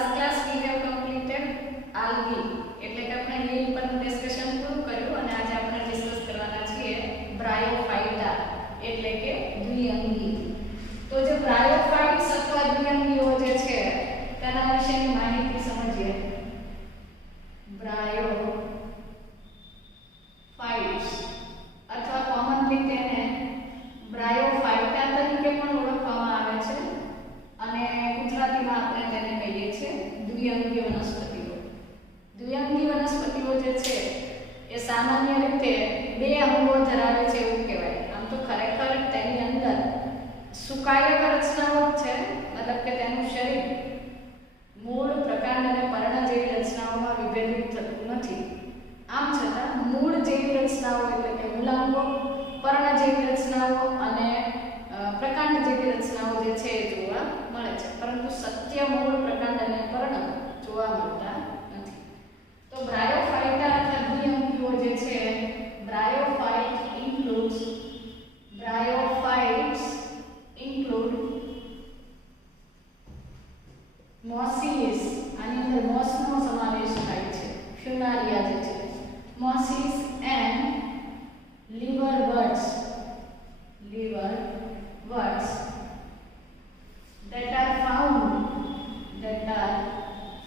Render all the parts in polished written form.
last class we have completed algae એટલે કે આપણે લીલ પરનું ડિસ્કશન પૂરું કર્યું અને આજે આપણે ડિસ્કસ કરવાના છીએ બ્રાયોફાઇટા એટલે કે દ્વિઅંગી. તો જે બ્રાયોફાઇટ્સ અથવા દ્વિઅંગીઓ જે છે તેના વિશેની માહિતી સમજીએ. બ્રાયોફાઇટ્સ અથવા કોમનલી તેને બ્રાયોફાઇટા તરીકે પણ ઓળખવામાં આવે છે અને ગુજરાતીમાં આપણે તેને કહીએ છીએ દ્વિઅંગી વનસ્પતિઓ. દ્વિઅંગી વનસ્પતિઓ જે છે એ સામાન્ય રીતે બે અંગો ધરાવે છે એવું કહેવાય. આમ તો ખરેખર તેની અંદર સુકાયક રચનાઓ છે, મતલબ કે તેનું શરીર મૂળ, પ્રકાંડ અને પર્ણ જેવી રચનાઓમાં વિભેદિત થતું નથી. આમ છતાં મૂળ જેવી રચનાઓ એટલે કે મૂલાંગો, પર્ણ જેવી રચનાઓ અને પ્રકાંડ જેવી રચનાઓ જે છે એ જોવા મળે છે, પરંતુ સત્ય મૂળ, પ્રકાંડ અને પર્ણ જોવા મળતા નથી. તો બ્રાયોફાઇટા અથવા દ્વિઅંગીઓ જે છે, બ્રાયોફાઇટ્સ ઇન્ક્લુડ મોસીસ, આની અંદર મોસનો સમાવેશ થાય છે, ફ્યુનારિયા જે છે, મોસીસ and liverworts that are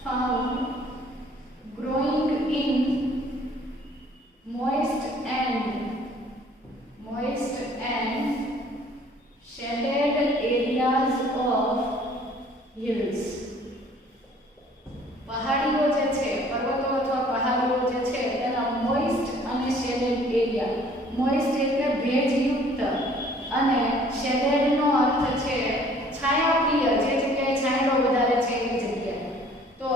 found growing in moist and shaded areas of hills. પહાડીઓ જે છે, પર્વતો અથવા પહાડીઓ જે છે તેના મોઇસ્ટ અને શેડેડ એરિયા. મોઇસ્ટ એટલે ભેજયુક્ત અને શેડેડ નો અર્થ છે છાયાપ્રિય, જે જગ્યાએ છાંયડો વધારે છે એવી જગ્યા. તો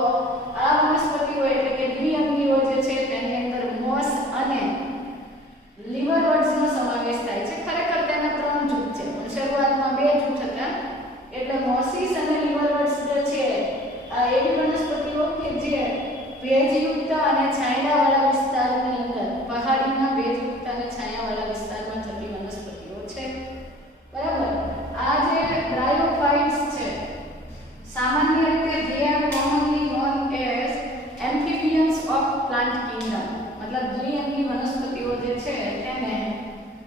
આ વનસ્પતિઓ એટલે કે દ્વિઅંગીઓ જે છે તેની અંદર મોસ અને લીવરવર્ડ્સ નો સમાવેશ થાય છે. ખરેખર તેના 3 જૂથ છે, પણ શરૂઆતમાં 2 જૂથ હતા. એટલે મોસીસ અને લીવરવર્ડ્સ જે છે આ એવી વનસ્પતિઓ કે જે ભેજયુક્ત અને છાંયડાવાળા વિસ્તારની અંદર, પહાડીના ભેજયુક્ત અને છાયાવાળા વિસ્તારમાં થતી વનસ્પતિઓ છે. બરાબર. આ જે બ્રાયોફાઇટ્સ છે સામાન્ય રીતે they are commonly known as amphibians of plant kingdom. મતલબ દ્વિઅંગી વનસ્પતિઓ જે છે તેને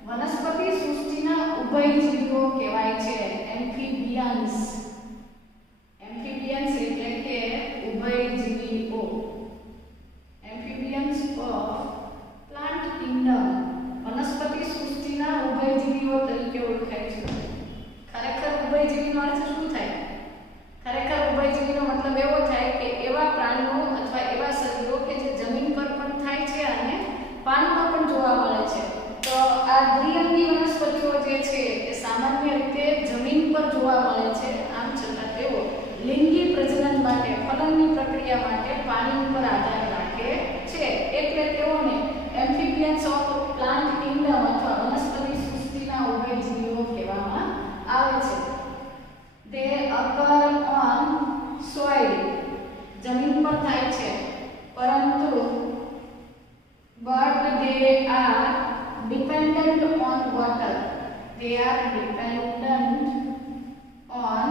વનસ્પતિ સૃષ્ટિના ઉભયજીવીઓ કહેવાય છે. એમ્ફીબિયન્સ એટલે કે ઉભયજીવીઓ. એમ્ફીબિયન્સ ઓફ પ્લાન્ટ કિંગડમ વનસ્પતિ સૃષ્ટિના ઉભયજીવીઓ તરીકે ઓળખાય છે. ખરેખર ઉભયજીવીનો અર્થ શું થાય? ખરેખર ઉભયજીવીનો મતલબ એવો થાય કે એવા પ્રાણીઓ અથવા એવા સજીવો કે જે જમીન પર પણ થાય છે અને પાણીમાં પણ જોવા મળે છે. તો આ દ્વિઅંગી વનસ્પતિઓ જે છે એ સામાન્ય રીતે જમીન પર જોવા મળે છે. આમ છતાં તેઓ લિંગી પ્રજનન માટે, ફલનની પ્રક્રિયા માટે પાણી ઉપર આધાર રાખે છે. એટલે તેઓને એમ્ફીબિયન્સ ઓફ પ્લાન્ટ કિંગડમ અથવા વનસ્પતિ સૃષ્ટિના ઉભયજીવીઓ કહેવામાં આવે છે. They occur on soil, જમીન પર થાય છે, પરંતુ but they are dependent on water. They are dependent on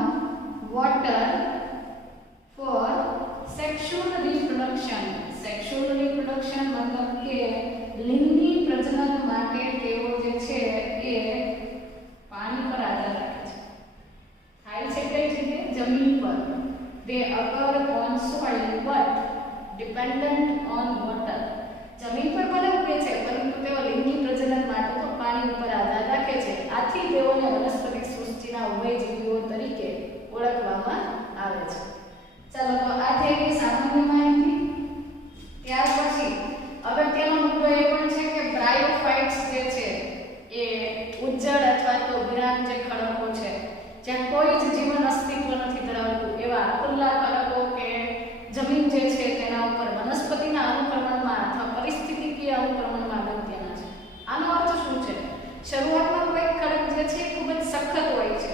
water for sexual reproduction. Sexual reproduction મતલબ કે લિંગી પ્રજનન માટે તેઓ જે છે એ પાણી પર આધાર રાખે છે. થાય છે કઈ જગ્યાએ? જમીન પર. They occur on soil but dependent on water. જમીન પર ભલે ઉગે છે પરંતુ તેઓ લિંગી પ્રજનન માટે તો પાણી ઉપર આધાર રાખે છે. આથી તેઓને વનસ્પતિ સૃષ્ટિના ઉભયજીવીઓ તરીકે ઓળખવામાં આવે છે. ચાલો, તો આ થઈ ગઈ સામાન્ય માહિતી. ત્યાર પછી અગત્યનો મુદ્દો એ પણ છે કે બ્રાયોફાઇટ્સ જે છે એ ઉજ્જડ અથવા તો વિરામ જે ખડકો છે, જ્યાં કોઈ જ જીવન અસ્તિત્વ નથી ધરાવતું એવા ખુલ્લા ખડકો કે જમીન જે છે તેના ઉપર વનસ્પતિના અનુક્રમણમાં અથવા પરિસ્થિતિકીય અનુક્રમણમાં અગત્યના છે. આનો અર્થ શું છે? શરૂઆતમાં કોઈ ખડક જે છે ખૂબ જ સખત હોય છે,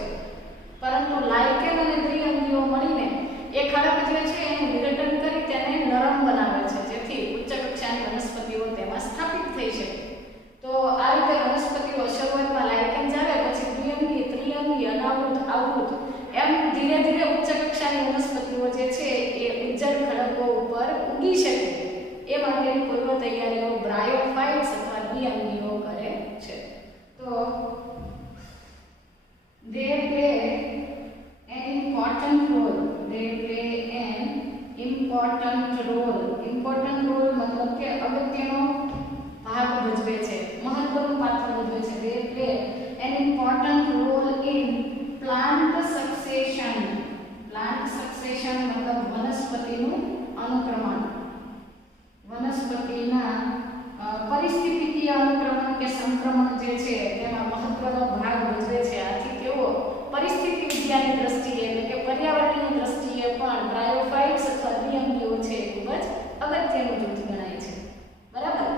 પરંતુ લાઇકેન અને દ્વિઅંગી ઉગી શકે એ માટેની પૂર્વ તૈયારીઓ બ્રાયોફાઇટ્સ અથવા દ્વિઅંગીઓ કરે છે. તો they play an important role. They play an important role. Important role मतलब કે અગત્યનો ભાગ ભજવે છે, મહત્વનું પાત્ર ભજવે છે. They play an important role in plant succession. Plant succession मतलब વનસ્પતિનું અનુક્રમણ. વનસ્પતિના પરિસ્થિતિકીય અનુક્રમણ કે સંક્રમણ જે છે તેમાં મહત્વનો ભાગ ભજવે છે. આથી તેઓ પરિસ્થિતિ વિદ્યાની દ્રષ્ટિએ એટલે કે પર્યાવરણીય દ્રષ્ટિએ પણ બ્રાયોફાઇટ્સ અથવા દ્વિઅંગીઓ છે ખૂબ જ અગત્યનું જૂથ ગણાય છે. બરાબર.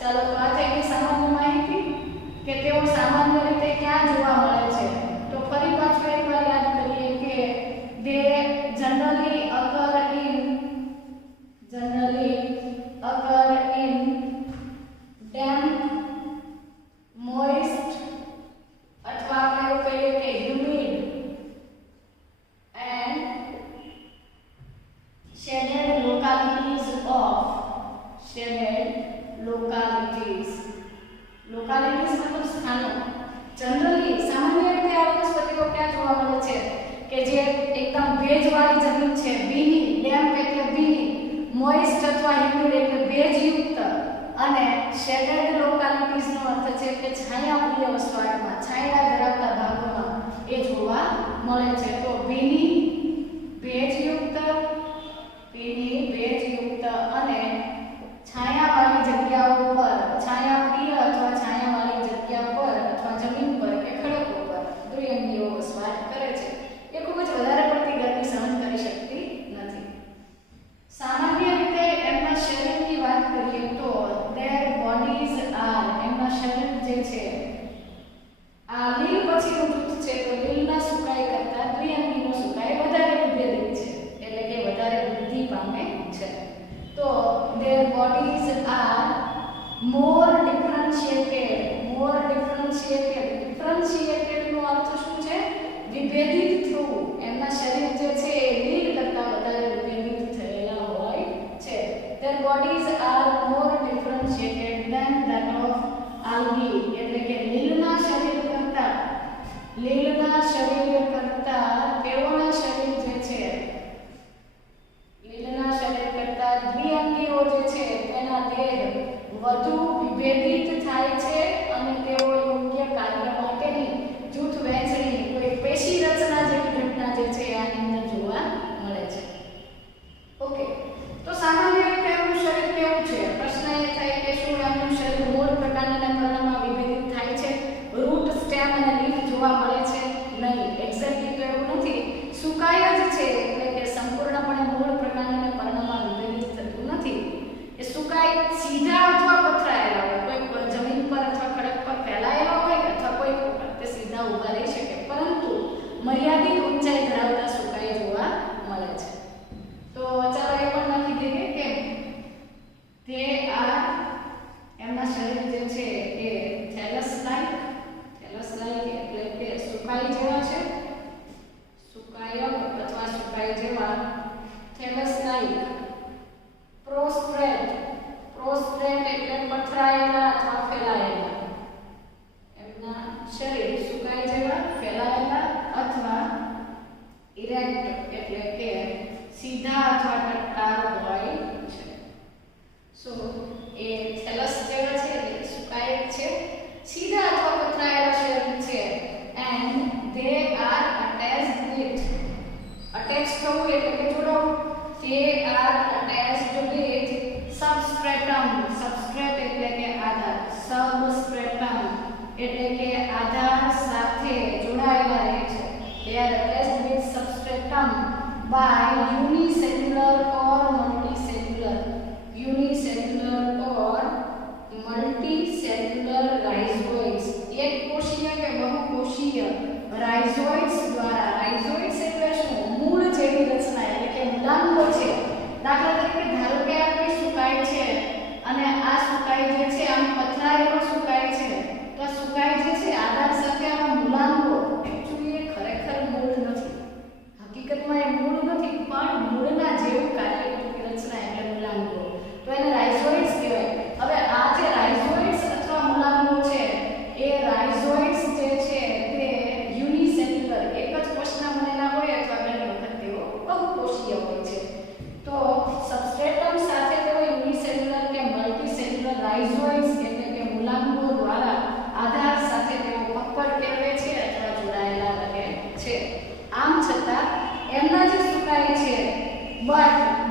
ચાલો તો આ થઈ ગઈ સામાન્ય માહિતી કે તેઓ સામાન્ય રીતે ક્યાં જોવા મળે છે. તો ફરી પાછું એકવાર યાદ કરીએ કે they generally occur in damp, moist અથવા આપણે એવું કહીએ કે humid and shaded localities मतलब સ્થાનો. જનરલી સામાન્ય રીતે આ વનસ્પતિઓ ક્યાં જોવા મળે છે કે જે એકદમ ભેજવાળી જમીન છે, ભીની, ડેમ્પ એટલે ભીની, મોઇસ્ટ અથવા હ્યુમિડ એટલે ભેજયુક્ત અને શેડેડ લોકાલિટીઝ નો અર્થ છે કે છાયાપ્રિય વસવાટમાં, છાયા ધરાવતા ભાગોમાં એ જોવા મળે છે. તો ભીની, ભેજયુક્ત અને છાયાવાળી જગ્યાઓ પર, છાયાપ્રિય અથવા છાયાવાળી જગ્યા પર અથવા જમીન પર કે ખડકો પર દ્વિઅંગીઓ વસવાટ કરે છે. એ ખૂબ જ વધારે પડતી ગરમી સહન કરી શકતી નથી. સામાન્ય રીતે એમના શરીરની વાત કરીએ તો their bodies are, એમના શરીર જે છે આ લીલ પછીનું જૂથ છે તો લીલના સુકાઈ કરતા દ્વિઅંગીનો સુકાઈ વધારે વિભેદિત છે એટલે કે વધારે વૃદ્ધિ પામે છે. તો their bodies are more differentiated. differentiated નો અર્થ શું છે? વિભેદિત થવું. એમના શરીર જે છે એ લીલ કરતા વધારે વિભેદિત થયેલા હોય છે. their bodies are more differentiated than that of algae. એટલે કે લીલના શરીર કરતા તેઓના શરીર જે છે લીલના શરીર કરતા દ્વિઅંગીઓ જે છે તેના દેહ વધુ વિભેદિત થાય છે અને તેઓ યોગ્ય કાર્ય માટેની જૂથ વહેંચણી કોઈ પેશી રચના જેવી ઘટના જે છે આની અંદર જોવા મળે છે. ઓકે, તો સામાન્ય રીતે એમનું શરીર કેવું છે? પ્રશ્ન એ થાય કે શું એમનું શરીર મૂળ પ્રકારના પર્ણમાં વિભેદિત થાય છે? રૂટ, સ્ટેમ અને લીફ જોવા મળે છે? નહીં, એક્ઝેક્ટલી તો એવું નથી. સુકાય જ છે એટલે કે સંપૂર્ણપણે મૂળ પ્રકારના પર્ણમાં વિભેદિત થતું નથી. એ સુકાય સીધા અથવા પથરાયેલા હોય, કોઈ જમીન પર અથવા ખડક પર ફેલાયેલા હોય અથવા કોઈ વખતે સીધા ઊભા રહી શકે, પરંતુ મર્યાદિત ઊંચાઈ ધરાવતા સુકાઈ જોવા મળે છે. તો ચાલો એ પણ લખી દઈએ કે તે આ એમના શરીર જે છે એ થેલસ લાઇક એટલે કે સુકાઈ જેવા છે, સુકાય અથવા સુકાઈ જેવા, થેલસ લાઇક. પ્રોસ્ટ્રેટ એટલે પથરાયેલા અથવા ફેલાયેલા. એમના શરીર સુકાઈ જેવા, ફેલાયેલા અથવા ઇરેક્ટ એટલે કે સીધા અથવા ટટ્ટાર હોય છે. સો એ થેલસ જેવા છે એટલે સુકાય છે, સીધા અથવા પથરાયેલા શરીર છે. And they are attached with, attached થવું એટલે કે જોડાવું. they are attached with substratum. substrate એટલે કે આધાર, substratum એટલે કે આધાર સાથે જોડાયેલા રહે છે. they are attached with substratum by unicellular or multicellular rhizoids. એક કોષીય કે બહુકોષીય rhizoids દ્વારા. rhizoids એટલે શું? મૂળ જેવી રચના એટલે કે મૂલાંગો છે. દાખલા તરીકે ધારો કે આ કોઈ સુકાઈ છે અને આ સુકાઈ જે છે આમ પથરાયેલો સુકાઈ છે, તો આ સુકાઈ જે છે આધાર સાથે આવા મૂલાંગો એકચ્યુઅલી એ ખરેખર મૂળ નથી. હકીકતમાં એ મૂળ નથી પણ મૂળના જેવું કાર્ય રચના એટલે મૂલાંગો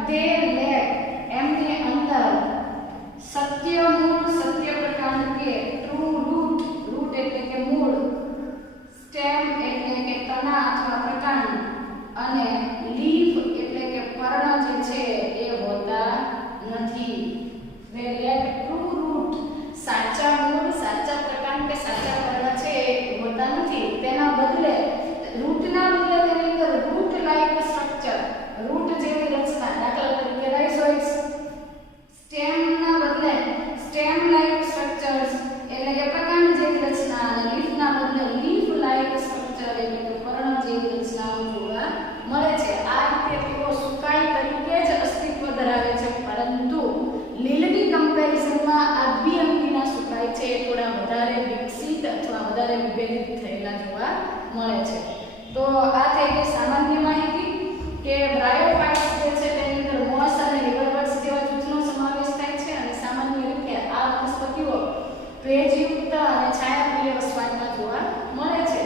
દે લેક એમની અંદર સત્ય મૂળ સત્ય પ્રકાંડ કે ટ્રુ રૂટ રૂટ એટલે કે મૂળ સ્ટેમ એટલે કે તના અથવા પ્રકાંડ અને લીફ એટલે કે પર્ણ જે છે એ હોતા નથી. they lack true root સાચા મૂળ સાચા પ્રકાંડ કે સાચા પર્ણ છે એ હોતા નથી. તેના બદલે રૂટના બદલે તેની અંદર રૂટ લાઇક સ્ટ્રક્ચર રૂટ જેવી રચના દાખલા તરીકે રાઇઝોઇડ્સ સ્ટેમના બદલે સ્ટેમ લાઇક સ્ટ્રક્ચર્સ એટલે કે પ્રકાંડ જેવી રચના અને લીફના બદલે લીફ લાઇક સ્ટ્રક્ચર એટલે કે પર્ણ જેવી રચનાઓ જોવા મળે છે. આ રીતે તેઓ સુકાઈ તરીકે જ અસ્તિત્વ ધરાવે છે, પરંતુ લીલની કમ્પેરિઝનમાં આ દ્વિઅંગીના સુકાઈ છે એ થોડા વધારે વિકસિત અથવા વધારે વિભેદિત થયેલા જોવા મળે છે. તો આ થઈ ગઈ સામાન્ય માહિતી કે બ્રાયોફાઇટ્સ જે છે તેની અંદર મોસ અને લિવરવર્ટ્સ જેવા જૂથનો સમાવેશ થાય છે અને સામાન્ય રીતે આ વનસ્પતિઓ ભેજયુક્ત અને છાયાપ્રિય વસવાટમાં જોવા મળે છે.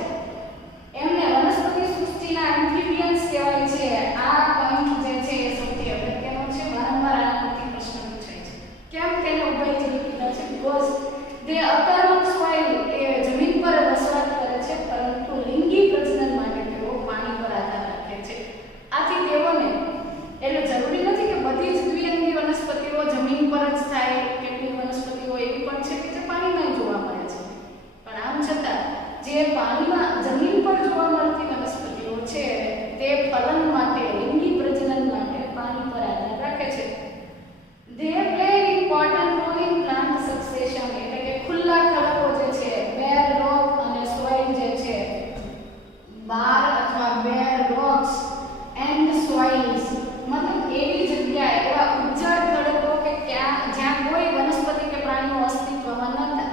એમને વનસ્પતિ સૃષ્ટિના એમ્ફિબિયન્સ કહેવાય છે. આ પોઈન્ટ જે છે એ સૌથી અગત્યનો છે. વારંવાર આના પરથી પ્રશ્ન પૂછાય છે. કેમ તેને ઉભયજીવી કીધા છે? Because they occur on soil એ જમીન પર વસવાટ કરે છે, પરંતુ લિંગી પ્રજનન માટે તેઓ પાણી પર આધાર રાખે છે. આથી તેઓને એટલે જરૂરી નથી કે બધી જ દ્વિઅંગી વનસ્પતિઓ જમીન પર જ થાય. કેટલીક વનસ્પતિઓ એવી પણ છે કે જે પાણીમાં જોવા મળે છે, પણ આમ છતાં જે પાણીમાં જમીન પર જોવા મળતી વનસ્પતિઓ છે તે ફલન માટે લિંગી પ્રજનન માટે પાણી પર આધાર રાખે છે. they play an important role in plant succession એટલે કે ખુલ્લા ખડકો જે છે બેર રોક અને સોઇલ જે છે બાર અથવા બેર રોક્સ એન્ડ સોઇલ્સ મતલબ એવી જગ્યાએ એવા ઉજ્જડ ખડકો કે જ્યાં કોઈ વનસ્પતિ કે પ્રાણીનું અસ્તિત્વમાં ન હતા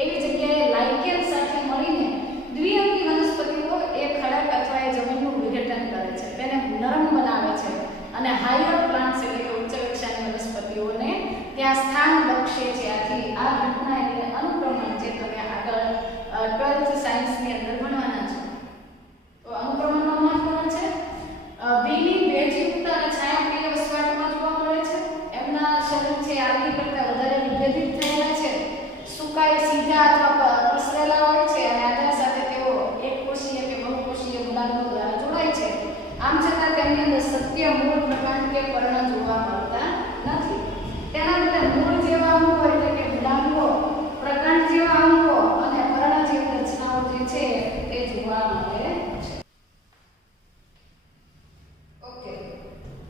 એવી જગ્યાએ લાઇકેન સાથે મળીને દ્વિઅંગી વનસ્પતિઓ એ ખડક અથવા એ જમીનનું વિઘટન કરે છે, તેને નરમ બનાવે છે અને હાયર પ્લાન્ટ્સ એટલે કે ઉચ્ચ કક્ષાની વનસ્પતિઓને ત્યાં સ્થાન બક્ષે છે. આથી આ ઘટના એટલે અનુક્રમણ જે તમે આગળ 12th સાયન્સની અંદર ભણવાના છો. તો અનુક્રમણનો મહત્વનો છે. બીલી ભેજયુક્ત અને છાયાપ્રિય વસવાટમાં જોવા મળે છે. એમના શરીર છે આદિ કરતાં વધારે વિભેદિત થયેલા છે. સુકાઈ સીધા અથવા પ્રસરેલા હોય છે અને આધાર સાથે તેઓ એકકોષીય કે બહુકોષીય મૂલાંગો દ્વારા જોડાય છે. આમ છતાં તેમની અંદર સત્ય મૂળ પ્રકાંડ કે પર્ણ જોવા મળતા નથી. તેના બદલે મૂળ જેવા અંગો એટલે કે મૂલાંગો, પ્રકાંડ જેવા અંગો અને પર્ણ જેવી રચનાઓ જે છે તે જોવા મળે છે. ઓકે,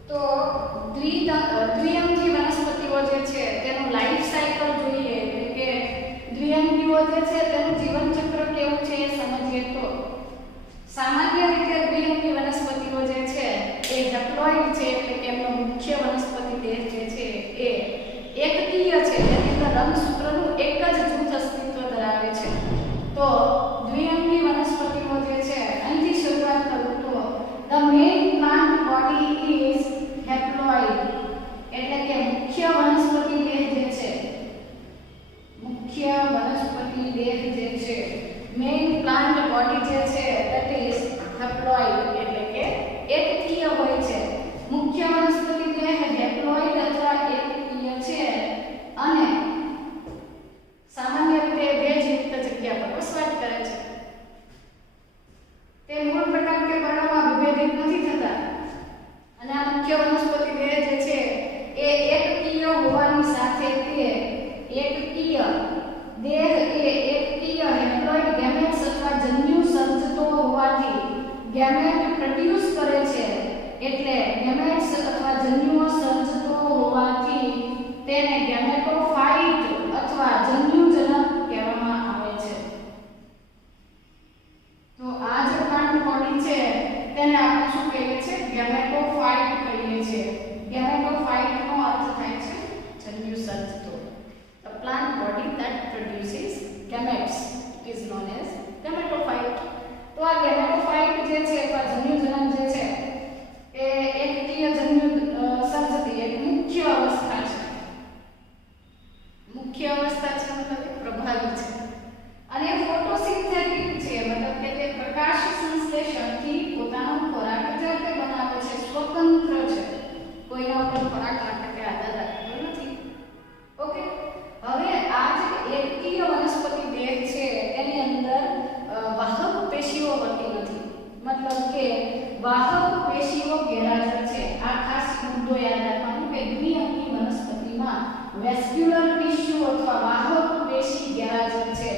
તો દ્વિઅંગી વનસ્પતિઓ જે છે તેનું લાઈફ સાયકલ જોઈએ એટલે કે દ્વિઅંગીઓ જે છે તેનું જીવન ચક્ર કેવું છે એ સમજીએ તો સામાન્ય રીતે દ્વિઅંગી વનસ્પતિઓ જે છે એ હેપ્લોઇડ છે એટલે કે એમનો મુખ્ય વનસ્પતિ દેહ જે છે એ એકકીય છે. તેની અંદર રંગસૂત્રનું એક જ જૂથ અસ્તિત્વ ધરાવે છે. તો દ્વિઅંગી વનસ્પતિઓ જે છે અહીંથી શરૂઆત કરું તો the main plant body is haploid એટલે કે મુખ્ય વનસ્પતિ દેહ જે છે મેઇન પ્લાન્ટ બોડી જે છે that is haploid એટલે કે એકકીય હોય છે. મુખ્ય વનસ્પતિ દેહ હેપ્લોઇડ અથવા એકકીય છે અને કોઈના ઉપર ખોરાક માટે કે આધાર રાખતો નથી. ઓકે, હવે આ જે એકકીય વનસ્પતિ દેહ છે તેની અંદર વાહક પેશીઓ હોતી નથી. મતલબ કે વાહક પેશીઓ ગેરહાજર છે. આ ખાસ મુદ્દો યાદ રાખવાનો કે દ્વિઅંગી વનસ્પતિમાં વેસ્ક્યુલર ટિશ્યુ અથવા વાહક પેશી ગેરહાજર છે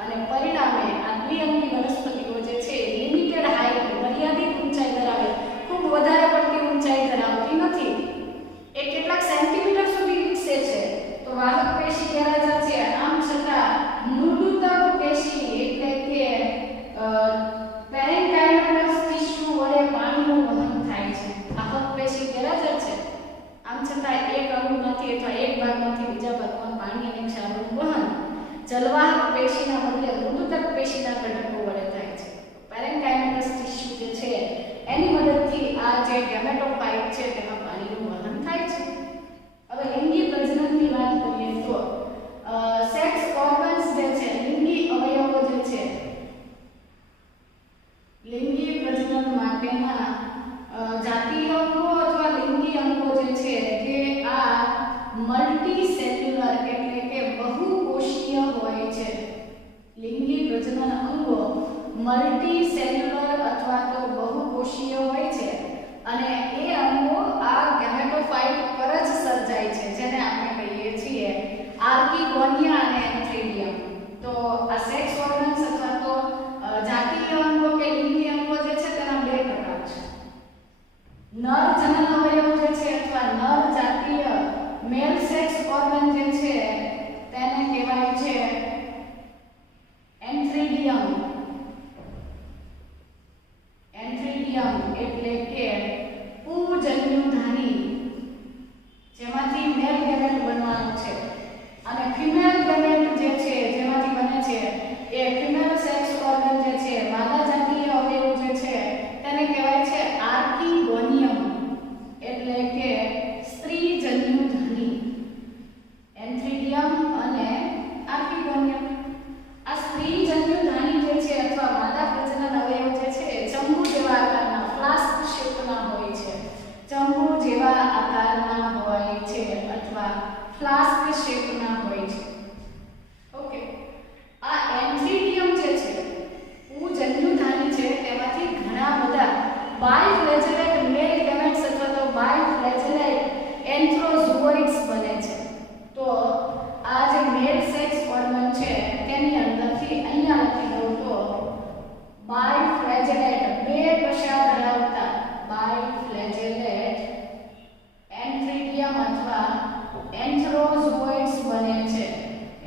અને પરિણામે આ દ્વિઅંગી વનસ્પતિઓ જે છે લિમિટેડ હાઈટ, મર્યાદિત ઊંચાઈ ધરાવે, ખૂબ વધારે પડતી ઊંચાઈ ધરાવતી નથી. એ કેટલાક સેન્ટીમીટર સુધી વિકસે છે. તો વાહક પેશી ગેરહાજર છે, આમ છતાં મૃદુતક પેશી એટલે કે પેરેન્કાઇમસ ટિશ્યુ વડે પાણીનું વહન થાય છે. વાહક પેશી ગેરહાજર છે, આમ છતાં એક અણુમાંથી અથવા એક ભાગમાંથી બીજા ભાગમાં પાણી અને ક્ષારનું વહન જલવાહક પેશીના બદલે મૃદુતક પેશીના ઘટકો વડે થાય છે. પેરેન્કાઇમસ ટિશ્યુ જે છે એની મદદથી આ જે ગેમેટોફાઇટ છે તેમાં પાણીનું વહન થાય છે. હવે લિંગી પ્રજનનની વાત કરીએ તો સેક્સ ઓર્ગન્સ જે છે, લિંગી અવયવો જે છે, લિંગી પ્રજનન માટેના જાતીય અંગો અથવા લિંગી અંગો જે છે કે આ મલ્ટી સેલ્યુલર એટલે કે બહુકોષીય હોય છે. લિંગી પ્રજનન અંગો મલ્ટી સેલ્યુલર અથવા તો બહુકોષીય હોય છે અને એ અંગો આ ગેમેટોફાઇટ પર જ સર્જાય છે, જેને આપણે કહીએ છીએ આર્કિગોનિયા અને એન્થ્રેડિયમ. તો આ સેક્સ ઓર્ગન્સ અથવા તો જાતીય અંગો કે લિંગી અંગો જે છે તેના બે પ્રકાર છે. નર જનન અવયવ જે છે અથવા નર જાતીય મેલ સેક્સ ઓર્ગન જે છે તેને કહેવાય છે એન્થ્રેડિયમ. એન્થ્રેડિયમ એટલે કે પૂજન્યુધાની, જેમાંથી મેલ ગેમેટ બનવાનો છે, અને ફિમેલ ગેમેટ જે છે જેમાંથી બને છે એ ફિમેલ સેક્સ ઓર્ગન જે છે, માદા જાતીય અવયવ જે છે તેને કહેવાય છે આર્કિગોનિયમ એટલે કે સ્ત્રીજન્યુધાની. એન્થ્રેડિયમ અને આર્કિગોનિયમ. આ સ્ત્રીજન્યુધાની જે છે અથવા માદા પ્રજનન અવયવ જે છે ચંબુ જેવા આકારના, ફ્લાસ્ક શેપના હોય છે. ચંબુ જેવા આકારના હોય છે અથવા ફ્લાસ્ક શેપના હોય છે. ઓકે, આ એન્થ્રેડિયમ જે છે પૂજન્યુધાની છે તેમાંથી ઘણા બધા બાયફ્લેજેલેટ મેલ ગેમેટ્સ અથવા તો બાયફ્લેજેલેટ એન્થ્રોઝોઇડ્સ બને છે. તો આ જે મેલ સેક્સ ઓર્ગન છે તેની અંદરથી અહીંયા લખી દઉં તો બાયફ્લેજેલેટ બે કશા ધરાવતા બાયફ્લેજેલેટ એન્થ્રેડિયમ અથવા એન્થ્રોઝોઇડ્સ બને છે.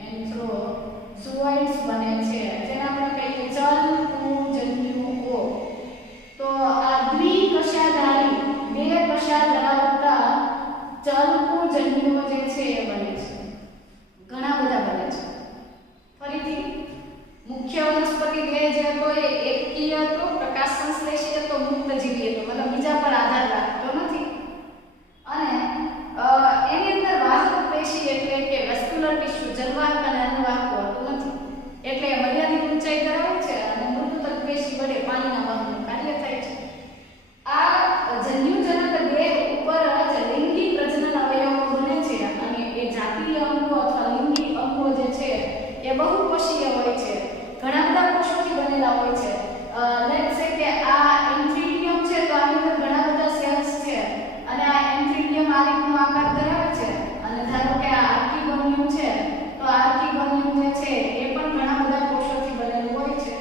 એન્થ્રોઝોઇડ્સ બને છે જેને આપણે કહીએ ચલ પૂજન્યુઓ. તો આ દ્વિકશાધારી બે કશા ધરાવતા ચલપૂજન્યુઓ જે છે એ બને છે. ઘણા બધા બને છે. ફરીથી મુખ્ય વનસ્પતિ દેહ જે હતો એ એકકીય હતો, પ્રકાશ સંશ્લેષી હતો, મુક્તજીવી હતો, મતલબ બીજા પર આધાર રાખતો નથી. અને એની અંદર વાહક પેશી એટલે કે વેસ્ક્યુલર ટિશ્યુ, જલવાહક અને અનુવાહક હોતું નથી. એટલે મર્યાદિત ઊંચાઈ ધરાવે છે અને મૃદુતક પેશી વડે પાણીના વહનનું કાર્ય થાય છે. આ જન્યુજનક દેહ ઉપર જ લિંગી પ્રજનન અવયવો બને છે અને એ જાતીય અંગો અથવા લિંગી અંગો જે છે એ બહુકોષીય હોય છે, ઘણા બધા કોષોથી બનેલા હોય છે. લેટ્સ સે કે આ એન્થ્રેડિયમ છે તો આની અંદર ઘણા બધા સેલ્સ છે અને આ એન્થ્રેડિયમ આ રીતનો આકાર ધરાવે છે. અને ધારો કે આ આર્કિગોનિયમ છે તો આર્કિગોનિયમ જે છે એ પણ ઘણા બધા કોષોથી બનેલું હોય છે.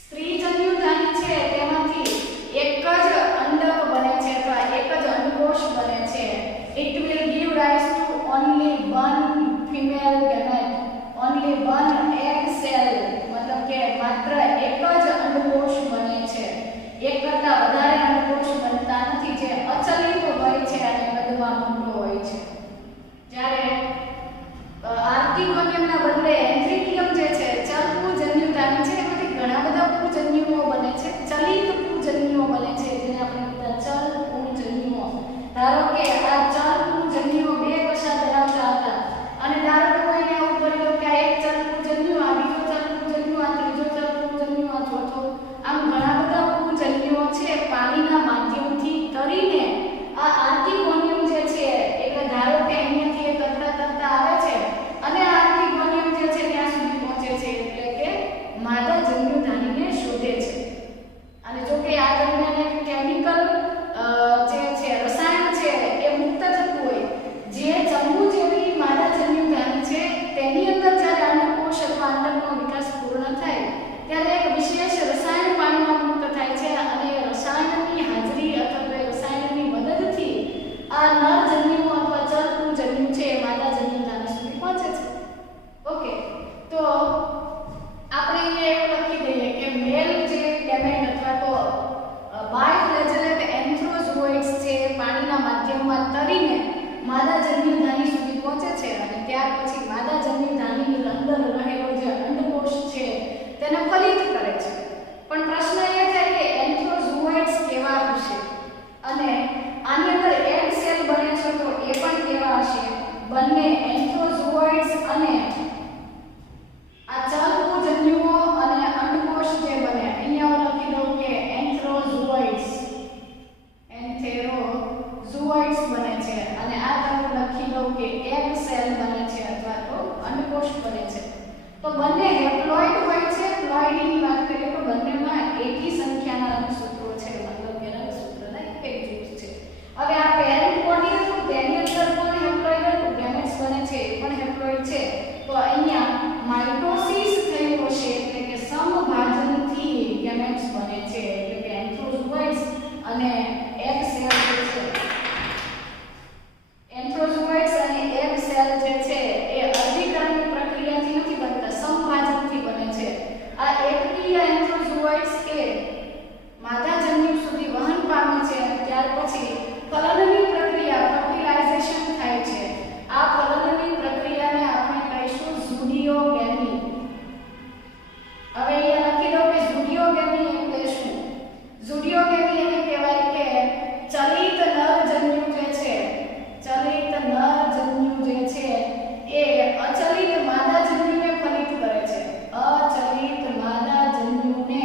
સ્ત્રીજન્યુધાની છે તેમાંથી એક જ અંડક બને છે અથવા એક જ અંડકોષ બને છે. It will give rise to only one female gamete, only one egg cell. મતલબ કે માત્ર એક જ અંડકોષ બને છે, એક કરતા વધારે અંડકોષ બનતા નથી, જે અચલિત હોય છે અને કદમાં મોટો હોય છે. જ્યારે આર્કિગોનિયમના બદલે એન્થ્રેડિયમ જે છે ચલપૂજન્યુધાની છે એમાંથી ઘણા બધા પૂજન્યુઓ બને છે, ચલિત પૂજન્યુઓ બને છે જેને આપણે કહેતા ચલપૂજન્યુઓ. ધારો કે આ ચલપૂજન્યુઓ બે કશા ધરાવતા હતા અને ધારો કે કોઈને એવું કરી લો કે આ એક ચલપૂજન્યુ આ નરજન્યુઓ અથવા ચલકુજન્યુ છે એ માદાજન્યુ નાની સુધી પહોંચે છે. ઓકે, તો આપણે અહીંયા એવું લખી દઈએ કે મેલ જે ગેમેટ અથવા તો બાયફ્લેજેલેટ એન્થ્રોઝોઇડ્સ છે પાણીના માધ્યમમાં તરીને માદાજન્યુ નાની સુધી પહોંચે છે અને ત્યાર પછી માદાજન્યુ નાનીની અંદર રહેલો જે અંડકોષ છે તેને ફલિત કરે છે. પણ પ્રશ્ન એ થાય કે એન્થ્રોઝોઇડ્સ કેવા હશે અને આની અંદર એગ સેલ બને છે તો એ પણ કેવા હશે. બંને એન્થ્રોઝોઇડ્સ અને આ ચલકુજન્યુઓ અને અંડકોષ જે બને અહીંયા હું લખી દઉં કે એન્થ્રોઝોઇડ્સ બને છે અને આ તરફ લખી દઉં કે એગ સેલ બને છે અથવા તો અંડકોષ બને છે. તો બંને હેપ્લોઇડ હોય છે. પ્લોઇડની વાત કરીએ તો બંનેમાં એકી સંખ્યાના રંગસૂત્રો છે, મતલબ કે રંગસૂત્રના એક જૂથ છે. હવે આ પેરેન્ટ બોડી હતું તેની અંદર પણ હેપ્લોઇડ હતું, ગેમેટ્સ બને છે એ પણ હેપ્લોઇડ છે. તો અહીંયા માઇટોસિસ થયું હશે એટલે કે સમભાજનથી ગેમેટ્સ બને છે એટલે કે એન્થ્રોઝોઇડ્સ અને એગ સેલ જે છે એન્થ્રોઝોઇડ્સ અને એગ સેલ જે છે એ અર્ધીકરણની પ્રક્રિયાથી નથી બનતા, સમભાજનથી બને છે. આ એકકીય એન્થ્રોઝોઇડ્સ એ માદાજન્યુ સુધી વહન પામે છે અને ત્યાર પછી ફલનની પ્રક્રિયા ફર્ટિલાઇઝેશન થાય છે. આ ફલનની પ્રક્રિયાને આપણે કહીશું ઝુડિયોગેમી. હવે અહીંયા લખી દઉં કે ઝુડિયોગેમી એટલે શું. ઝુડિયોગેમી એને કહેવાય કે ચલિત નરજન્યુ જે છે, ચલિત નરજન્યુ જે છે એ અચલિત માદાજન્યુને ફલિત કરે છે. અચલિત માદાજન્યુને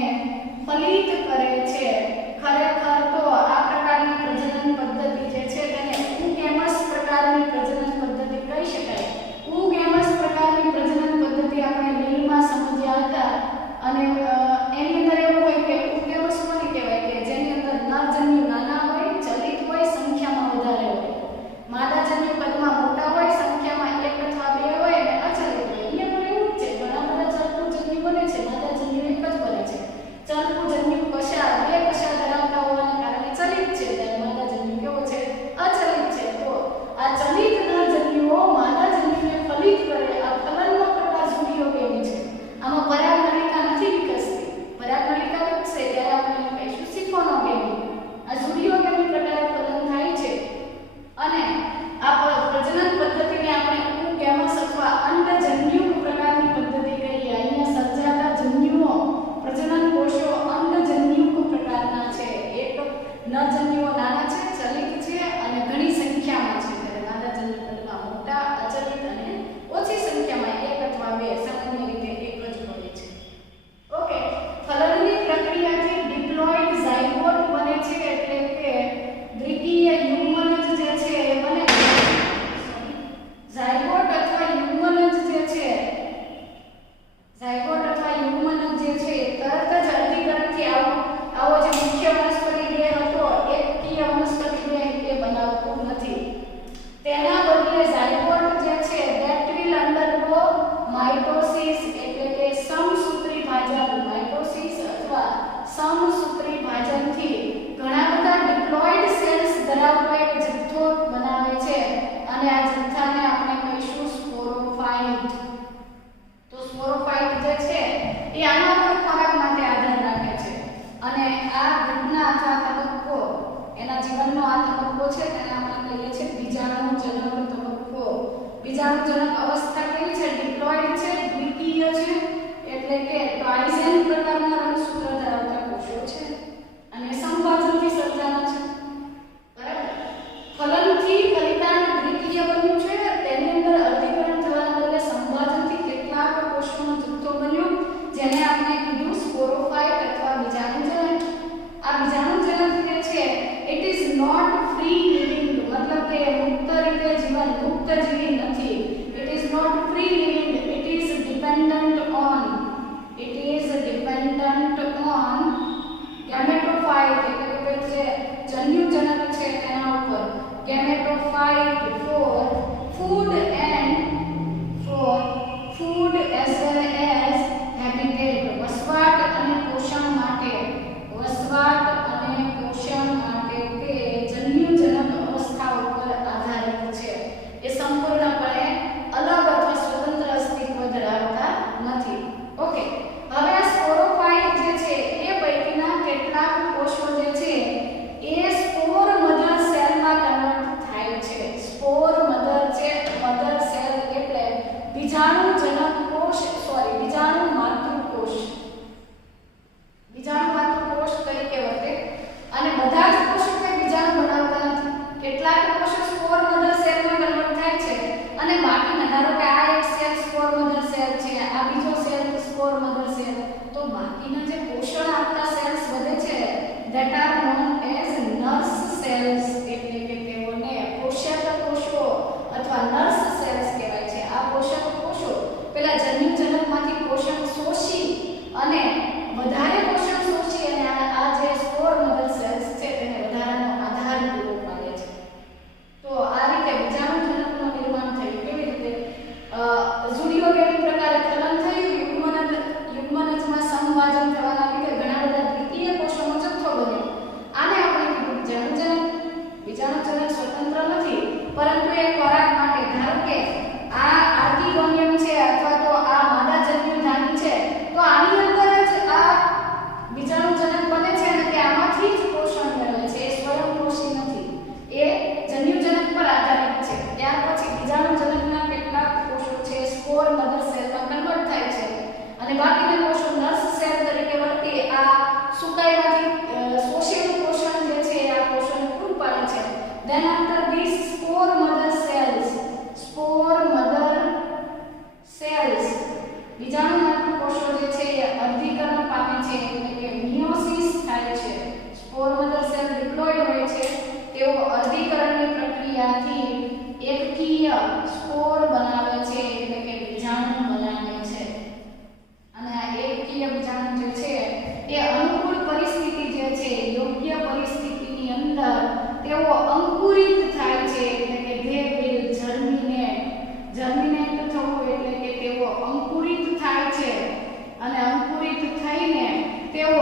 ફલિત કરે છે. ખરેખર તો આ પ્રકારની પ્રજનન પદ્ધતિ જે છે તેને ઉગેમસ પ્રકારની પ્રજનન પદ્ધતિ કહી શકાય. ઉગેમસ પ્રકારની પ્રજનન પદ્ધતિ આપણે લીલમાં સમજ્યા હતા અને એની અંદર એવું હોય કે ઉગેમસ કોને કહેવાય કે જેની અંદર નરજન્યુ નાના હોય, ચલિત હોય, સંખ્યામાં વધારે હોય. માદાજન્યુ કદમાં મોટા હોય, સંખ્યામાં 1 અથવા 2 હોય અને અચલિત હોય. અહીંયા પણ એવું જ છે, ઘણા બધા ચલકુજન્યુ બને છે, માદાજન્યુ એક જ બને છે. ચલકુજન્યુ કશા બે કશા ધરાવતા હોવાને કારણે ચલિત છે, ત્યારે માદાજન્યુ કેવો છે? અચલિત છે. તો આ ચલિત નરજન્યુઓ માદાજન્યુને ફલિત કરે. આ ફલનનો પ્રકાર ઝુડિયોગેમી છે. આમાં પરાગનલિકા નથી વિકસતી. પરાગનલિકા વિકસે ત્યારે આપણે કહીશું સિફોનોગેમી. આ ઝુડિયોગેમી પ્રકારે ફલન થાય છે અને આ પ્રજનન પદ્ધતિને આપણે ઉગેમસ અથવા અંડજન્યુક પ્રકારની પદ્ધતિ કહીએ. અહીંયા સર્જાતા જન્યુઓ પ્રજનન કોષો અંડજન્યુક પ્રકારના છે. એક નરજન્યુઓ નાના છે, ચલિત છે અને ઘણી સંખ્યામાં છે, ત્યારે માદાજન્યુ કદમાં મોટા, અચલિત અને ઓછી સંખ્યામાં 1 અથવા 2, સામાન્ય રીતે એક જ બને છે. ઓકે, ફલનની પ્રક્રિયાથી ડિપ્લોઇડ ઝાયગોટ બને છે એટલે કે દ્વિકીય યુગ્મનજ જે છે એ બને છે. ઝાયગોટ અથવા યુગ્મનજ જે છે, ઝાયગોટ અથવા યુગ્મનજ જે છે તરત જ અર્ધીકરણથી આવો જે મુખ્ય વનસ્પતિ દેહ હતો એકકીય વનસ્પતિ દેહ એ બનાવતો નથી. તેના બદલે ઝાયગોટ જે છે that will undergo માઇટોસિસ એટલે કે સમસૂત્રી ભાજન. માઇટોસિસ અથવા સમસૂત્રી ભાજનથી ઘણા બધા ડિપ્લોઇડ સેલ્સ ધરાવતો એક જથ્થો બનાવે છે અને આ જથ્થાને આપણે કહીશું સ્પોરોફાઇટ. તો સ્પોરોફાઇટ જે છે એ આના પર ખોરાક માટે આધાર રાખે છે અને આ ઘટના અથવા તબક્કો એના જીવનનો આ તબક્કો છે તેને આપણે કહીએ છીએ બીજાણુજનક તબક્કો. બીજાણુજનક અવસ્થા કેવી છે? ડિપ્લોઇડ છે, દ્વિકીય છે એટલે કે ટ્રાઇઝેન પ્રકારના રંગસૂત્ર ધરાવતા કોષો છે અને સંભાજનથી સર્જાના છે. બરાબર. ફલનથી ફલિતાંડ દ્વિકીય બન્યું છે, તેની અંદર અર્ધીકરણ થવાના બદલે સંભાજનથી કેટલાક કોષોનો જથ્થો બન્યો જેને આપણે કીધું સ્પોરોફાઇટ અથવા બીજાણુજનક. આ બીજાણુજનક જે છે it is not free living, મતલબ કે મુક્ત રીતે જીવન મુક્ત જીવી નથી. ઇટ ઇઝ નોટ अथवा नर्स सेल्स कहेवाय छे। आ पोषक कोषो पेला जन्युजनकमांथी पोषण शोषी अने વધારે પોષણ શોષી અને આ જે સ્પોર મધર સેલ્સ છે તેને વધારાનો આધાર પૂરો પાડે છે। તો આ રીતે બીજાણુજનકનું નિર્માણ થયું। કેવી રીતે? ઝુડિયોગેમિક પ્રકારે ફલન થયું, યુગ્મનજમાં સમવાજન થવાના લીધે ઘણા બધા દ્વિતીય કોષોનો જથ્થો બન્યો। આને આપણે કીધું બીજાણુજનક। બીજાણુજનક સ્વતંત્ર નથી, પરંતુ એ ખોરાક માટે, ધારો કે આ આર્કિગોનિયમ છે અથવા તો આ માદા જન્યુધાની છે, તો આની અંદર જ આ બીજાણુજનક બને છે અને તે આમાંથી જ પોષણ મેળવે છે। એ સ્વયંપોષી નથી, એ જન્યુજનક પર આધારિત છે। ત્યાર પછી બીજાણુજનકના કેટલાક કોષો છે સ્પોર મધર સેલમાં કન્વર્ટ થાય છે અને બાકીના કોષો નર્સ સેલ તરીકે વર્તી આ સુકાઈમાંથી શોષેલું પોષણ જે છે આ પોષણ પૂરું પાડે છે। then after this spore mother cells બીજાણુજનક કોષો જે છે એ અર્ધીકરણ પામે છે, એટલે કે મિયોસિસ થાય છે। સ્પોર મધર સેલ ડિપ્લોઇડ હોય છે, તેઓ અર્ધીકરણની પ્રક્રિયાથી એકકીય સ્પોર બનાવે છે, એટલે કે બીજાણુ બનાવે છે। અને આ એકકીય બીજાણુ જે છે એ અનુકૂળ પરિસ્થિતિ જે છે, યોગ્ય પરિસ્થિતિની અંદર તેઓ અંકુરિત થાય છે, એટલે કે they will germinate થવું એટલે કે તેઓ અંકુરિત થાય છે અને અંકુરિત થઈને તેઓ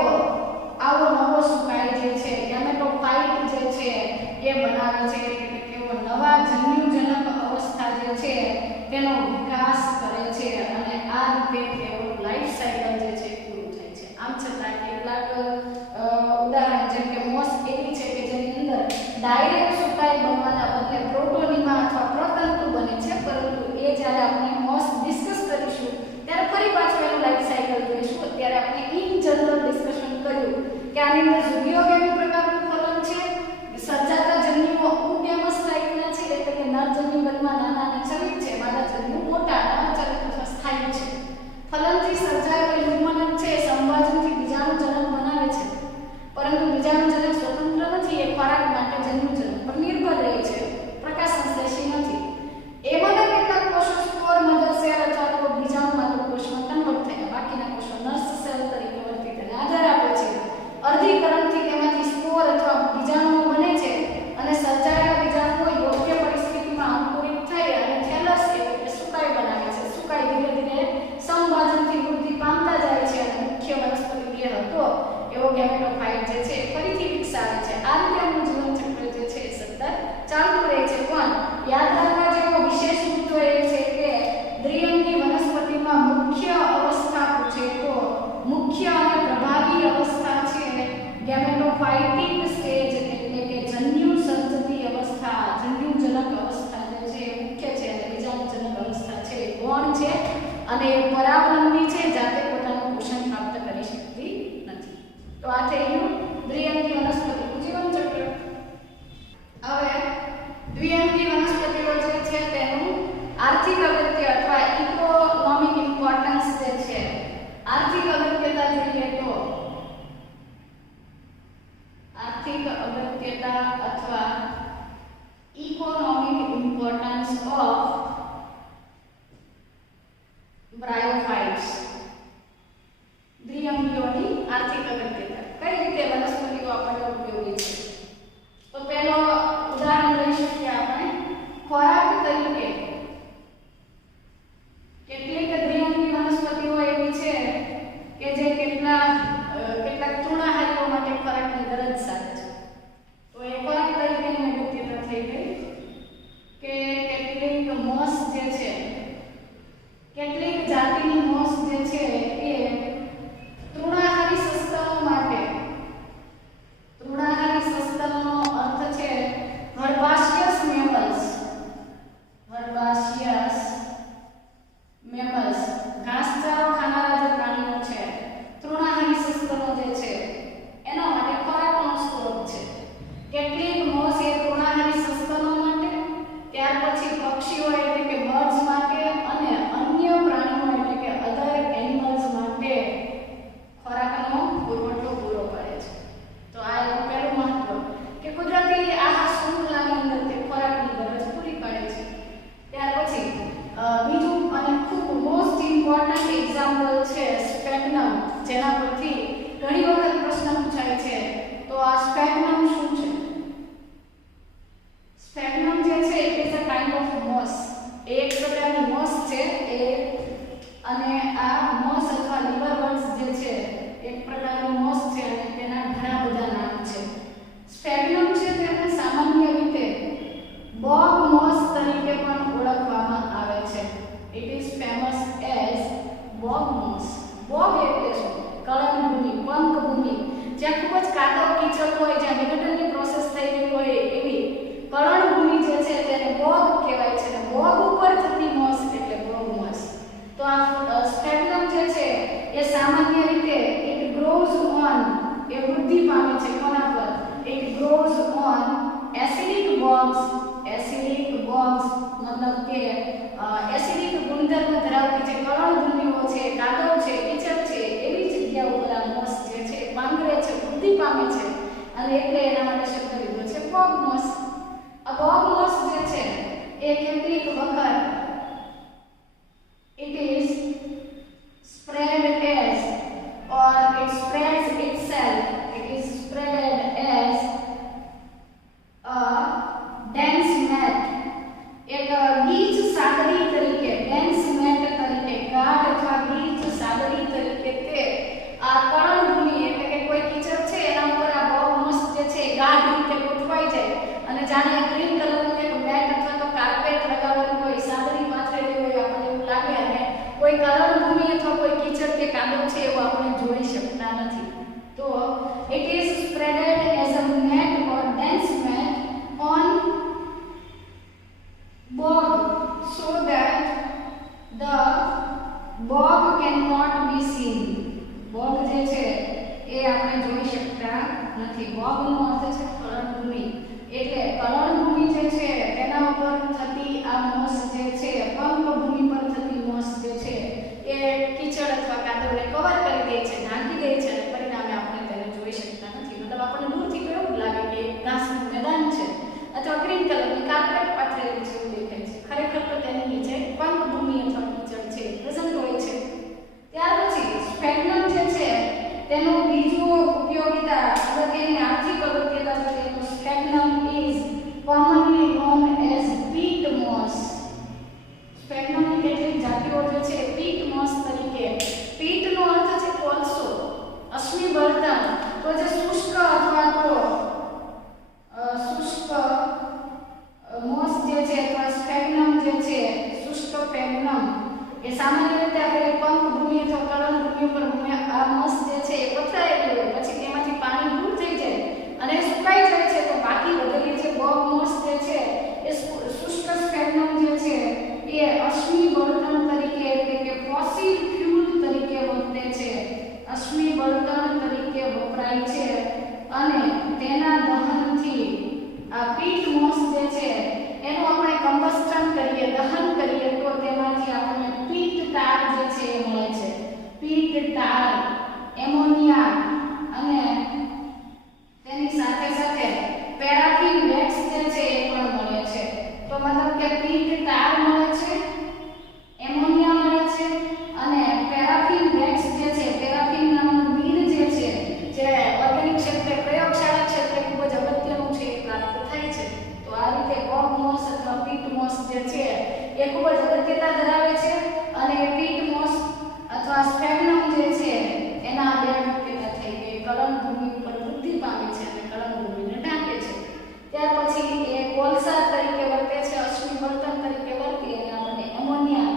આવો નવો સુકાઈ જે છે ગેમેટોફાઇટ જે છે એ બનાવે છે, એટલે કે તેઓ નવા જન્યુજનક અવસ્થા જે છે તેનો વિકાસ કરે છે અને આ રીતે તેઓ લાઈફ સાયકલ જે છે પૂરું થાય છે। આમ છતાં કેટલાક ઉદાહરણ જેમ કે મોસ એવી છે કે જેની અંદર ડાયરેક્ટ સુકાઈ બનવાના બદલે પ્રોટોનીમા અથવા પ્રતંતુ બને છે, પરંતુ એ જ્યારે આપણે મોસ ડિસ્કસ કરીશું ત્યારે ફરી પાછું એનું લાઈફ સાયકલ જોઈશું। અત્યારે આપણે ઇન જનરલ ડિસ્કશન કર્યું કે આની અંદર ઝુડિયોગેમિક પ્રકારનું ફલન છે, સર્જાતા જન્યુઓ ઉગેમસ ટાઈપના છે, એટલે કે નર જન્યુ બનમાં નાના અને ચલિત છે, માદા જન્યુ મોટા અને અચલિત અથવા સ્થાયી છે। ફલનથી સર્જાયેલો યુગ્મનક છે સંવાજનથી બીજાણુજનક બનાવે છે, પરંતુ બીજાણુજનક સ્વતંત્ર નથી, એ ખોરાક માટે જન્યુજનક પર નિર્ભર રહે છે, પ્રકાશ સંશ્લેષી નથી। એમાંના કેટલાક કોષો સ્પોર મધર સેલ અથવા તો બીજાણુમાત્ર કોષમાં કન્વર્ટ થયા, બાકીના કોષો નર્સ સેલ તરીકે વર્તી તેને આધાર આપે છે। અર્ધીકરણથી તેમાંથી સ્પોર અથવા બીજાણુઓ બને છે અને સર્જાયેલા બીજાણુઓ યોગ્ય પરિસ્થિતિમાં અંકુરિત થઈ અને થેલસ એટલે કે સુકાઈ બનાવે છે। સુકાઈ ધીરે ધીરે સમવાજનથી વૃદ્ધિ પામતા જાય છે અને મુખ્ય વનસ્પતિ દેહ હતો એવો ગેમેટોફાઇટ જે છે ફરીથી વિકસાવે છે। આ રીતે આપણું જીવનચક્ર જે છે સતત ચાલતું રહે છે। પણ યાદ રાખવા જેવો વિશેષ મુદ્દો એ છે કે દ્વિઅંગી વનસ્પતિમાં મુખ્ય અવસ્થા પૂછે તો મુખ્ય અને પ્રભાવી અવસ્થા છે ગેમેટોફાઇટિક સ્ટેજ, એટલે કે જન્યુ સર્જતી અવસ્થા, જન્યુજનક અવસ્થા જે છે એ મુખ્ય છે અને બીજાણુજનક અવસ્થા છે એ ગૌણ છે અને પરાવલંબી છે, જાતે પોતાનું પોષણ પ્રાપ્ત કરી શકતી નથી। તો આ થઈ ગયું દ્વિઅંગી વનસ્પતિનું જીવનચક્ર। હવે દ્વિઅંગી વનસ્પતિઓ જે છે તેનું આર્થિક અગત્ય અથવા ઇકોનોમિક ઇમ્પોર્ટન્સ જે છે, આર્થિક અગત્યતા જોઈએ તો આર્થિક અગત્યતા અથવા ઇકોનોમિક ઇમ્પોર્ટન્સ ઓફ બ્રાયોફાઇટ્સ, દ્વિઅંગીઓની આર્થિક અગત્યતા કઈ રીતે વનસ્પતિઓ આપણને ઉપયોગી છે? તો પહેલો ઉદાહરણ લઈ શકીએ આપણે ખોરાક તરીકે। કેટલીક દ્વિઅંગી વનસ્પતિઓ એવી છે કે જે કેટલાક મતલબ કે એસિડિક ગુણધર્મ ધરાવતી જે કળણભૂમિઓ છે, કાદવ છે, કીચડ છે, એવી જગ્યા ઉપર આ મોસ જે છે પાંગરે છે, વૃદ્ધિ પામે છે અને એટલે એના માટે શબ્દ લીધો છે બોગ મોસ. આ બોગ મોસ જે છે એ કેટલીક વખત it is spread as or it spreads itself, it is spread as a dense mat, એક ગીચ સાદડી તરીકે, dense mat તરીકે, ગાઢ અથવા ગીચ સાદડી તરીકે તે આ કળણભૂમિ એટલે કે કોઈ કીચડ છે એના ઉપર આ બોગ મોસ જે છે ગાઢ રીતે ગોઠવાઈ જાય અને જાણે ગ્રીન કલરનું એક મેટ અથવા તો કાર્પેટ લગાવેલું હોય, સાદડી પાથરેલી હોય, આપણને એવું લાગે અને કોઈ કળણભૂમિ અથવા કોઈ કીચડ કે કાદવ છે એવું આપણે જોઈ શકતા નથી. તો it is spreaded as a mat or dense mat on bog so that the bog cannot be seen. bog જે છે એ આપણે જોઈ શકતા નથી. bog નો અર્થ છે કળણભૂમિ. એટલે કળણભૂમિ જે છે તેના ઉપર થતી આ મોસ જે છે, પંકભૂમિ પર થતી મોસ જે છે એ કીચડ અથવા કાદવને કવર કરી દે છે, ઢાંકી દે છે અને પરિણામે આપણે તેને જોઈ શકતા નથી. મતલબ આપણને દૂરથી તો એવું લાગે કે એક ઘાસનું મેદાન છે અથવા ગ્રીન કલરની કાર્પેટ પાથરેલી છે એવું દેખાય છે. ખરેખર તો તેની નીચે પંકભૂમિ અથવા કીચડ છે પ્રેઝન્ટ હોય છે. ત્યાર પછી સ્ફેગ્નમ જે છે તેનું બીજું ઉપયોગિતા અગત્યની આર્થિક અગત્યતા જોઈએ તો સ્ફેગ્નમ is commonly known as peat moss. સ્ફેગ્નમની કેટલીક જાતિઓ જે છે પીટ મોસ તરીકે, પીટનો અર્થ છે કોલસો, અશ્મિ બળતણ, તો જે શુષ્ક અથવા તો શુષ્ક મોસ જે છે અથવા સ્ફેગ્નમ જે છે, શુષ્ક ફેગ્નમ એ સામાન્ય રીતે આપણે પંકભૂમિ અથવા કળણભૂમિ પર આ મોસ જે છે એ પથરાયેલી હોય, પછી તેમાંથી પાણી દૂર થઈ જાય અને સુકાઈ જાય છે તો બાકી વધેલી જે બોગ મોસ જે છે એ શુષ્ક સ્ફેગ્નમ જે છે એ અશ્મિ બળતણ તરીકે એટલે કે ફોસિલ ફ્યુલ તરીકે વર્તે છે, અશ્મિ બળતણ તરીકે વપરાય છે અને તેના દહનથી આ પીટ મોસ જે છે એનું આપણે કમ્બસ્ટન કરીએ, દહન કરીએ તો તેમાંથી આપણને પીટ ટાર જે છે એ મળે છે. પીટ ટાર, એમોનિયા અને તેની સાથે સાથે પેરાફિન વેક્સ જે છે એ પણ મળે છે. તો મતલબ કે પીટ ટાર મળે છે, એમોનિયા મળે છે અને પેરાફિન વેક્સ જે છે, પેરાફિન નામનું બીજ જે છે જે ઓર્ગેનિક ક્ષેત્રે, પ્રયોગશાળા ક્ષેત્રે ખૂબ જ અગત્યનું છે એ પ્રાપ્ત થાય છે. તો આ રીતે બોગ મોસ અથવા પીટ મોસ જે છે એ ખૂબ જ અગત્યતા ધરાવે છે અને પીટ મોસ અથવા સ્ફેગ્નમ જે છે એના બે અગત્યતા થઈ ગઈ. કળણભૂમિ ઉપર વૃદ્ધિ પામે છે અને કળણભૂમિને ઢાંકે છે. ત્યાર પછી એ કોલસા તરીકે વર્તે છે, અશ્મિ બળતણ તરીકે વર્તી અને આપણને એમોનિયા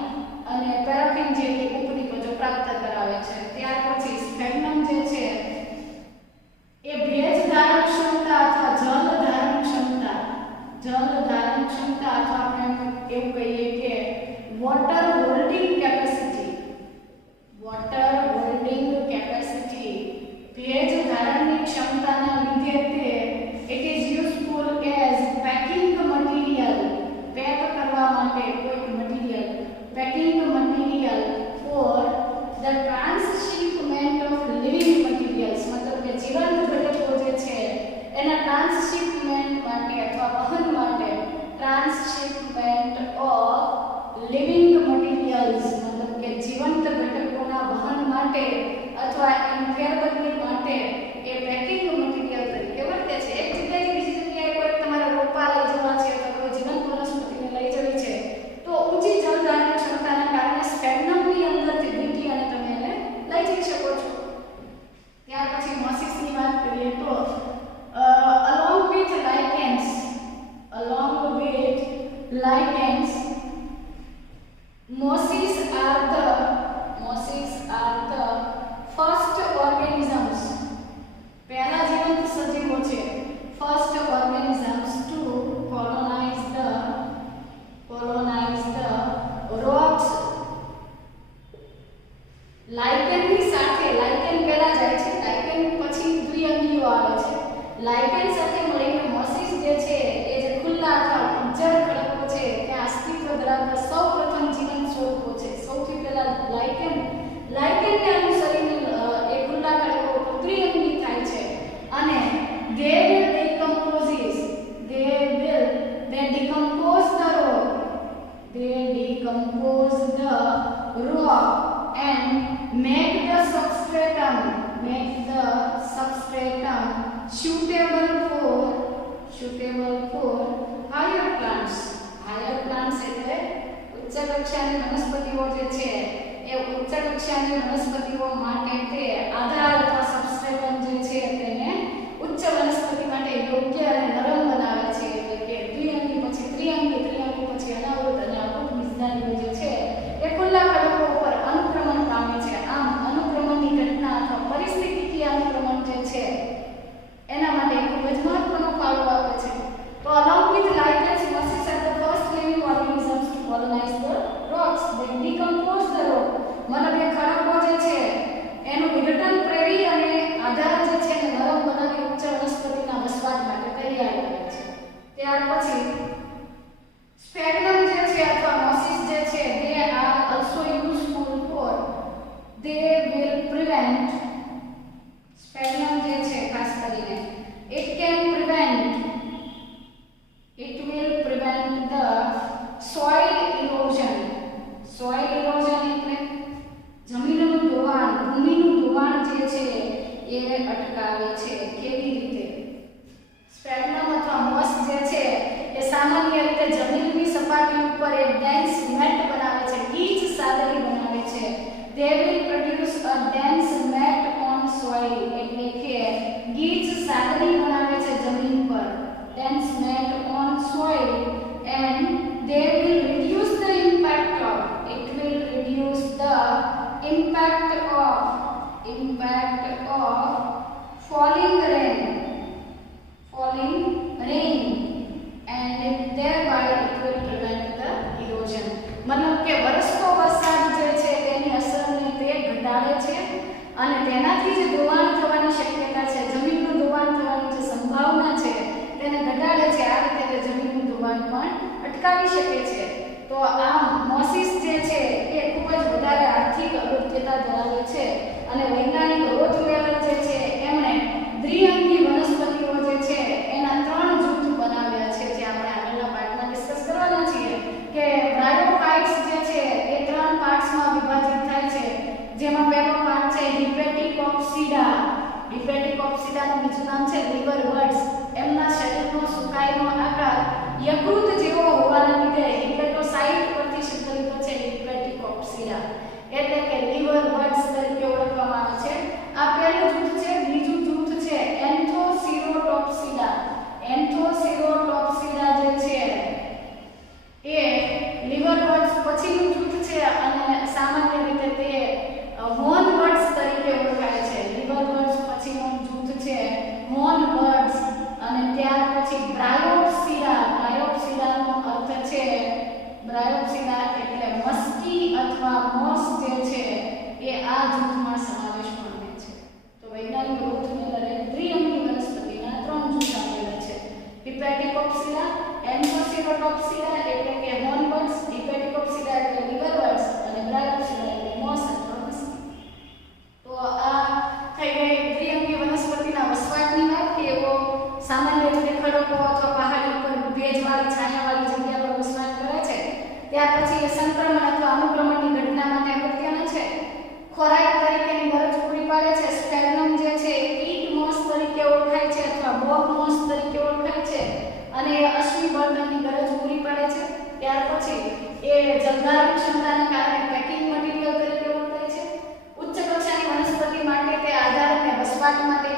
અને પેરાફિન જેવી ઉપનિપજો પ્રાપ્ત કરાવે છે. ત્યાર પછી સ્ફેગ્નમ જે છે એ ભેજ ધારણ ક્ષમતા અથવા જલ ધારણ ક્ષમતા અથવા આપણે એવું કહીએ કે વોટર હોલ્ડિંગ કેપેસિટી ભેજ ધારણની ક્ષમતાના લીધે તે it is useful as packing material, pack કરવા માટે કોઈ material, packing material for the transshipment of living materials, મતલબ કે જીવંત ઘટકો જે છે એના ટ્રાન્સશિપમેન્ટ માટે અથવા વહન માટે, ટ્રાન્સશિપમેન્ટ ઓફ લિવિંગ મટીરીયલ્સ મતલબ કે જીવંત ઘટકોના વહન માટે અથવા એની ફેરબદલી માટે એ પેકિંગ મટીરીયલ તરીકે વર્તે છે. એક જગ્યાએ બીજી જગ્યાએ કોઈ તમારે રોપા લઈ જવા છે અથવા કોઈ જીવંત વનસ્પતિને લઈ જવી છે તો ઊંચી જલધારણ ક્ષમતાના કારણે સ્ફેગ્નમની અંદરથી વીંટી અને તમે એને લઈ જઈ શકો છો. ત્યાર પછી મોસિસની વાત કરીએ તો along with lichens mosses are the first organisms, પહેલા જીવંત સજીવો છે, first organisms to colonize the rocks. લાઇકેનની સાથે, લાઇકેન પહેલા જાય છે, લાઇકેન પછી દ્વિઅંગીઓ આવે છે. લાઇકેન સાથે મળીને મોસિસ જે છે એ જે ખુલ્લા અથવા ઉજ્જડ ખડકો છે ત્યાં અસ્તિત્વ suitable for higher plants. Higher plants એટલે ઉચ્ચ કક્ષાની વનસ્પતિઓ જે છે એ ઉચ્ચ કક્ષાની વનસ્પતિઓ માટે તે આધાર અથવા સબસ્ટ્રેટમ જે છે તેને ઉચ્ચ વનસ્પતિ માટે યોગ્ય અને નરમ બનાવે છે. એટલે કે દ્વિઅંગી પછી ત્રિઅંગી, ત્રિઅંગી પછી અનાવૃત અને અવૃત બીજદાનીઓ જે છે એ ખુલ્લા ખડકો ઉપર અનુક્રમણ પામે છે. આમ અનુક્રમણની ઘટના અથવા પરિસ્થિતિથી અનુક્રમણ જે છે એના માટે ખૂબ જ મહત્વનો ફાળો આપે છે. તો along with lichens, mosses are the first living organisms to colonize the rocks. They decompose the rock. મતલબ એ ખડકો જે છે એનું વિઘટન પ્રેરી અને આધાર જે છે એને નરમ બનાવી ઉચ્ચ વનસ્પતિના વસવાટ માટે તૈયાર કરે છે. ત્યાર પછી સ્પેગ્નમ જે છે અથવા મોસિસ જે છે they are also useful for they will prevent સ્પેગ્નમ જે છે ખાસ કરીને it will prevent the soil erosion. Soil erosion એટલે જમીનનું ધોવાણ, ભૂમિનું ધોવાણ જે છે એ અટકાવે છે. કેવી રીતે? સ્પેગ્નમ અથવા મોસ જે છે એ સામાન્ય રીતે જમીનની સપાટી ઉપર એક ડેન્સ મેટ બનાવે છે, ગીચ સાદડી બનાવે છે. they will produce a dense mat on soil. એટલે કે ગીચ સાદડી બનાવે છે જમીન પર, dense mat on soil, and they will reduce the impact of falling rain and thereby it will prevent the erosion. મતલબ કે વરસતો વરસાદ જે છે તેની અસરને તે ઘટાડે છે અને તેનાથી જે ધોવાણ થવાની શક્યતા છે, જમીનનું ધોવાણ થવાની જે સંભાવના છે તેને ઘટાડે છે. આ રીતે તે જમીનનું ધોવાણ પણ અટકાવી શકે છે. તો આમ મોસિસ જે છે એ ખૂબ જ વધારે આર્થિક અગત્યતા ધરાવે છે અને વૈજ્ઞાનિક રોથવેલર જે છે એમણે દ્વિઅંગી વનસ્પતિઓ જે છે એના 3 જૂથ બનાવ્યા છે, જે આપણે આગળના પાઠમાં ડિસ્કસ કરવાના છીએ. કે બ્રાયોફાઇટ્સ જે છે એ 3 પાર્ટ્સમાં વિભાજિત થાય છે, જેમાં પહેલો પાર્ટ છે હિપેટિકોપ્સિડા. હિપેટિકોપ્સિડાનું બીજું નામ છે લિવરવર્ટ્સ. એમના શરીરનો સુકાયેલો આકાર યકૃત જેવો હોવાને લીધે હિપેટોસાઇટ પરથી શબ્દ લીધો છે હિપેટિકોપ્સિડા, એટલે કે લિવરવર્ટ્સ તરીકે ઓળખવામાં આવે છે. આ પહેલું જૂથ છે. બીજું જૂથ છે એન્થોસિરોટોપ્સિડા. એન્થોસિરોટોપ્સિડા જે છે એ લિવરવર્ટ્સ પછીનું જૂથ છે અને સામાન્ય રીતે તે હોર્નબર્ડ્સ તરીકે ઓળખાય છે. લિવરવર્ટ્સ પછીનું જૂથ છે હોર્નબર્ડ્સ અને ત્યાર પછી બ્રાયોપ્સિડા. બ્રાયોપ્સિડાનો અર્થ છે બ્રાયોપ્સિડા એટલે મસ્કી અથવા મોસ જે છે એ આ જૂથમાં સમાવેશ પામે છે. તો વૈજ્ઞાનિક રોથવેલરે દ્વિઅંગી વનસ્પતિના 3 જૂથ આપેલા છે: હિપેટિકોપ્સિડા, એન્થોસિરોટોપ્સિડા એટલે કે હોર્નબર્ડ્સ, હિપેટિકોપ્સિડા એટલે લિવરવર્ટ્સ અને બ્રાયોપ્સિડા એટલે મોસ અથવા મસ્કી. તો આ થઈ ગઈ દ્વિઅંગી વનસ્પતિના વસવાટની વાત કે એવો સામાન્ય રીતે ખડકો અથવા પહાડી ઉપર ભેજવાળી છાયાવાળી જગ્યા પર વસવાટ કરે છે. ત્યાર પછી એ સંક્રમણ અથવા અનુક્રમણની ઘટના માટે અગત્યનો છે. ખોરાક તરીકેની ગરજ પૂરી પાડે છે. સ્પેગ્નમ જે છે એ પીટ મોસ તરીકે ઓળખાય છે અથવા બોબ મોસ તરીકે ઓળખાય છે અને એ અશ્મિબર્ધનની ગરજ પૂરી પાડે છે. ત્યાર પછી એ જલધારણ ક્ષમતાને કારણે પેકિંગ મટીરીયલ તરીકે ઓળખાય છે. ઉચ્ચ કક્ષાની વનસ્પતિ માટે તે આધાર અને વસવાટ માટે